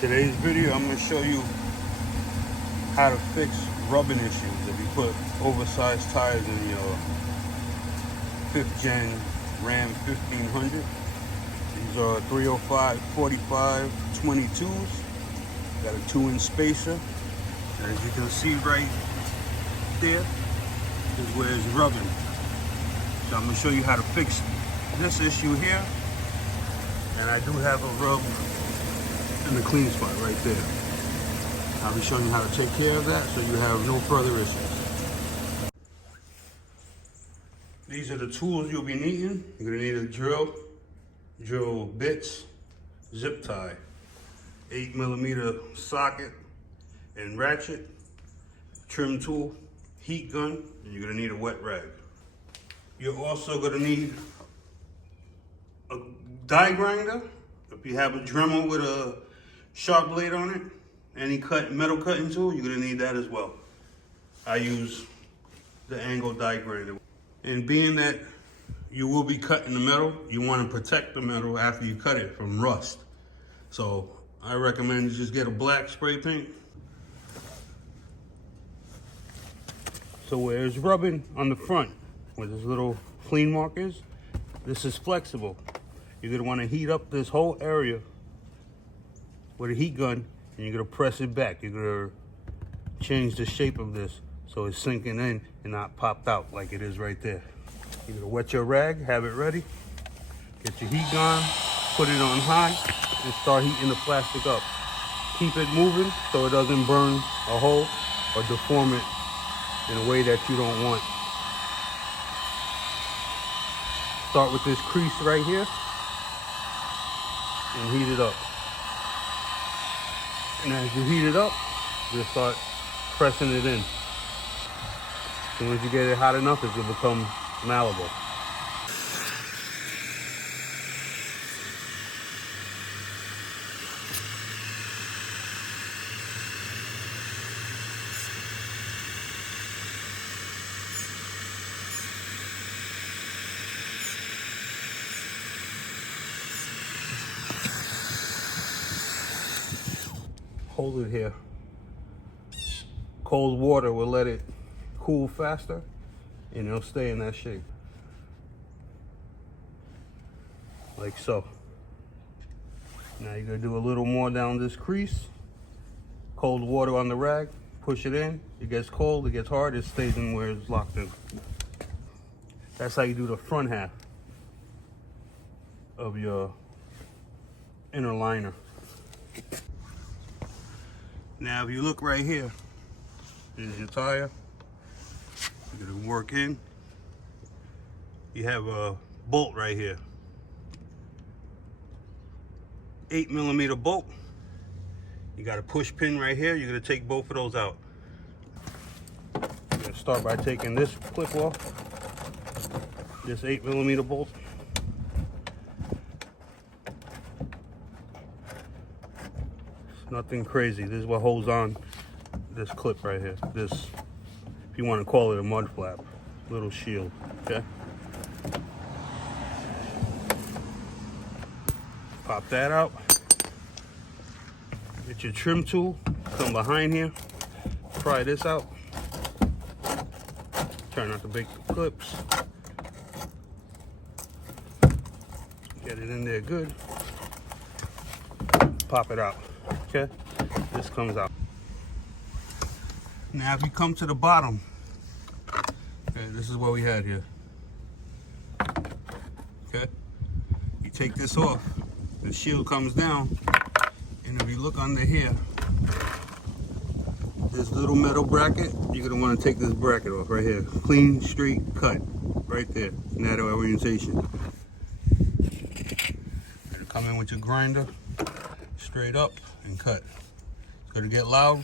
Today's video, I'm going to show you how to fix rubbing issues if you put oversized tires in your 5th gen Ram 1500. These are 305 45 22s. Got a 2-inch spacer. And as you can see right there is where it's rubbing. So I'm going to show you how to fix this issue here. And I do have a rub in the clean spot right there. I'll be showing you how to take care of that so you have no further issues. These are the tools you'll be needing. You're gonna need a drill bits, zip tie, 8mm socket and ratchet, trim tool, heat gun, and you're gonna need a wet rag. You're also gonna need a die grinder. If you have a Dremel with a sharp blade on it, any metal cutting tool, you're gonna need that as well. I use the angle die grinder. And being that you will be cutting the metal, you wanna protect the metal after you cut it from rust. So I recommend you just get a black spray paint. So where it's rubbing on the front, where this little clean mark is, this is flexible. You're gonna wanna heat up this whole area with a heat gun, and you're gonna press it back. You're gonna change the shape of this so it's sinking in and not popped out like it is right there. You're gonna wet your rag, have it ready, get your heat gun, put it on high, and start heating the plastic up. Keep it moving so it doesn't burn a hole or deform it in a way that you don't want. Start with this crease right here and heat it up. And as you heat it up, just start pressing it in. As soon as you get it hot enough, it will become malleable. Hold it here. Cold water will let it cool faster and it'll stay in that shape. Like so. Now you're gonna do a little more down this crease. Cold water on the rag, push it in. It gets cold, it gets hard, it stays in where it's locked in. That's how you do the front half of your inner liner. Now if you look right here, here's your tire. You're gonna work in. You have a bolt right here. 8mm bolt. You got a push pin right here. You're gonna take both of those out. You're gonna start by taking this clip off. This 8mm bolt. Nothing crazy. This is what holds on this clip right here. This, if you want to call it a mud flap, little shield, okay? Pop that out. Get your trim tool, come behind here, pry this out. Try not to break the clips. Get it in there good. Pop it out. Okay, this comes out. Now if you come to the bottom, okay, this is what we had here. Okay, you take this off, the shield comes down, and if you look under here, this little metal bracket, you're gonna want to take this bracket off right here. Clean, straight cut, right there, in that orientation. And come in with your grinder, straight up and cut. It's gonna get loud.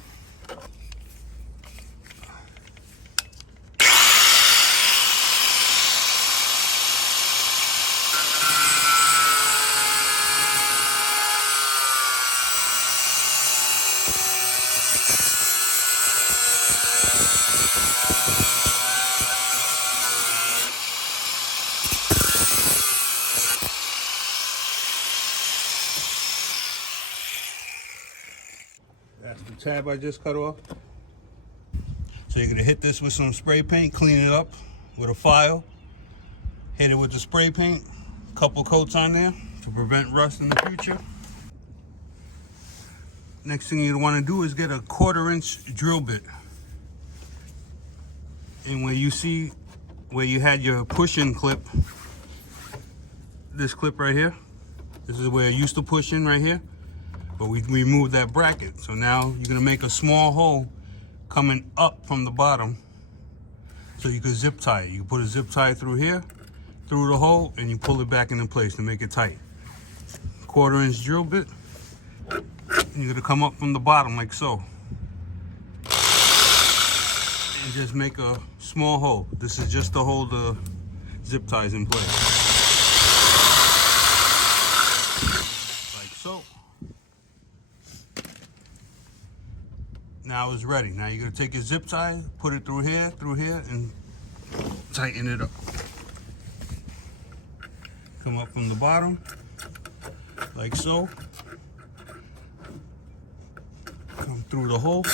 That's the tab I just cut off. So you're gonna hit this with some spray paint, clean it up with a file, hit it with the spray paint, couple coats on there to prevent rust in the future. Next thing you want to do is get a 1/4-inch drill bit. And where you see where you had your push-in clip, this clip right here, this is where it used to push in right here, but we removed that bracket. So now you're gonna make a small hole coming up from the bottom so you can zip tie it. You can put a zip tie through here, through the hole, and you pull it back into place to make it tight. 1/4-inch drill bit, and you're gonna come up from the bottom like so. And just make a small hole. This is just to hold the zip ties in place. Like so. Now it's ready. Now you're gonna take your zip tie, put it through here, and tighten it up. Come up from the bottom, like so. Come through the hole,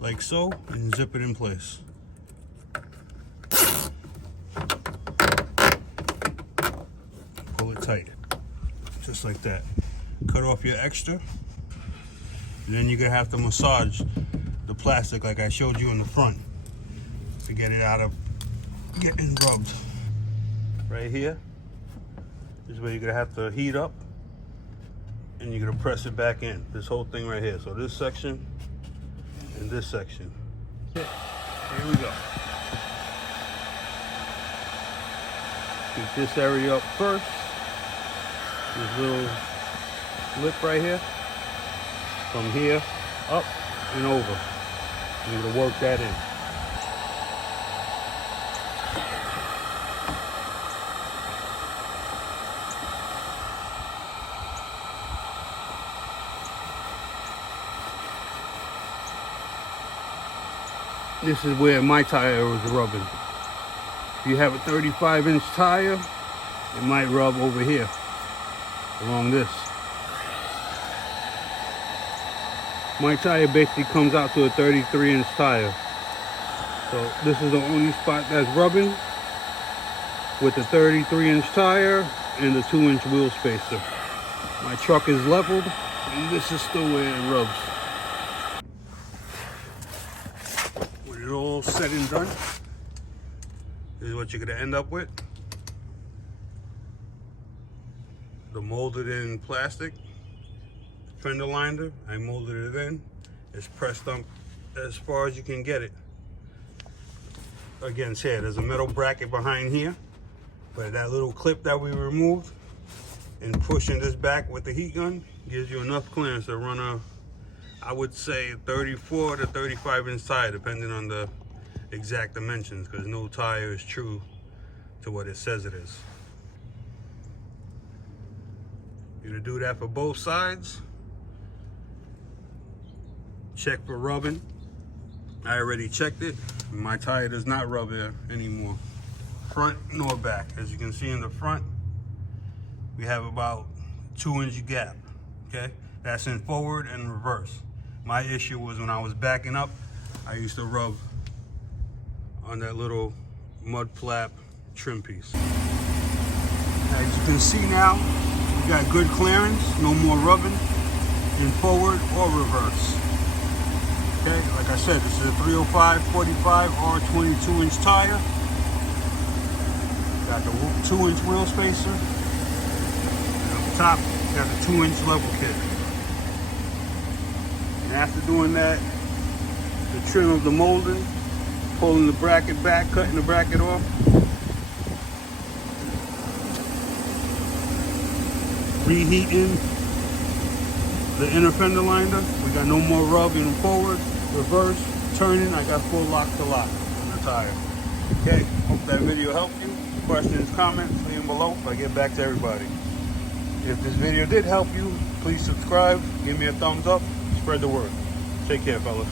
like so, and zip it in place. Pull it tight, just like that. Cut off your extra. And then you're gonna have to massage the plastic like I showed you in the front to get it out of getting rubbed. Right here is where you're gonna have to heat up, and you're gonna press it back in. This whole thing right here. So this section and this section. Here we go. Keep this area up first. This little lip right here. From here, up, and over. You're gonna work that in. This is where my tire was rubbing. If you have a 35-inch tire, it might rub over here, along this. My tire basically comes out to a 33-inch tire. So this is the only spot that's rubbing with the 33-inch tire and the 2-inch wheel spacer. My truck is leveled, and this is still where it rubs. When it's all said and done, this is what you're gonna end up with. The molded in plastic fender liner. I molded it in. It's pressed up as far as you can get it against here. There's a metal bracket behind here, but that little clip that we removed and pushing this back with the heat gun gives you enough clearance to run a, I would say, 34 to 35-inch tire, depending on the exact dimensions, because no tire is true to what it says it is. You're gonna do that for both sides. Check for rubbing. I already checked it. My tire does not rub here anymore, front nor back. As you can see in the front, we have about 2-inch gap. Okay, that's in forward and reverse. My issue was when I was backing up, I used to rub on that little mud flap trim piece. As you can see now, we got good clearance, no more rubbing in forward or reverse. Okay, like I said, this is a 305 45 or 22-inch tire. Got the 2-inch wheel spacer. And up top, got the 2-inch level kit. And after doing that, the trim of the molding, pulling the bracket back, cutting the bracket off. Reheating the inner fender liner. We got no more rubbing forward, reverse, turning. I got full lock to lock on the tire. Okay, hope that video helped you. Questions, comments, leave them below. I get back to everybody. If this video did help you, please subscribe, give me a thumbs up, spread the word. Take care, fellas.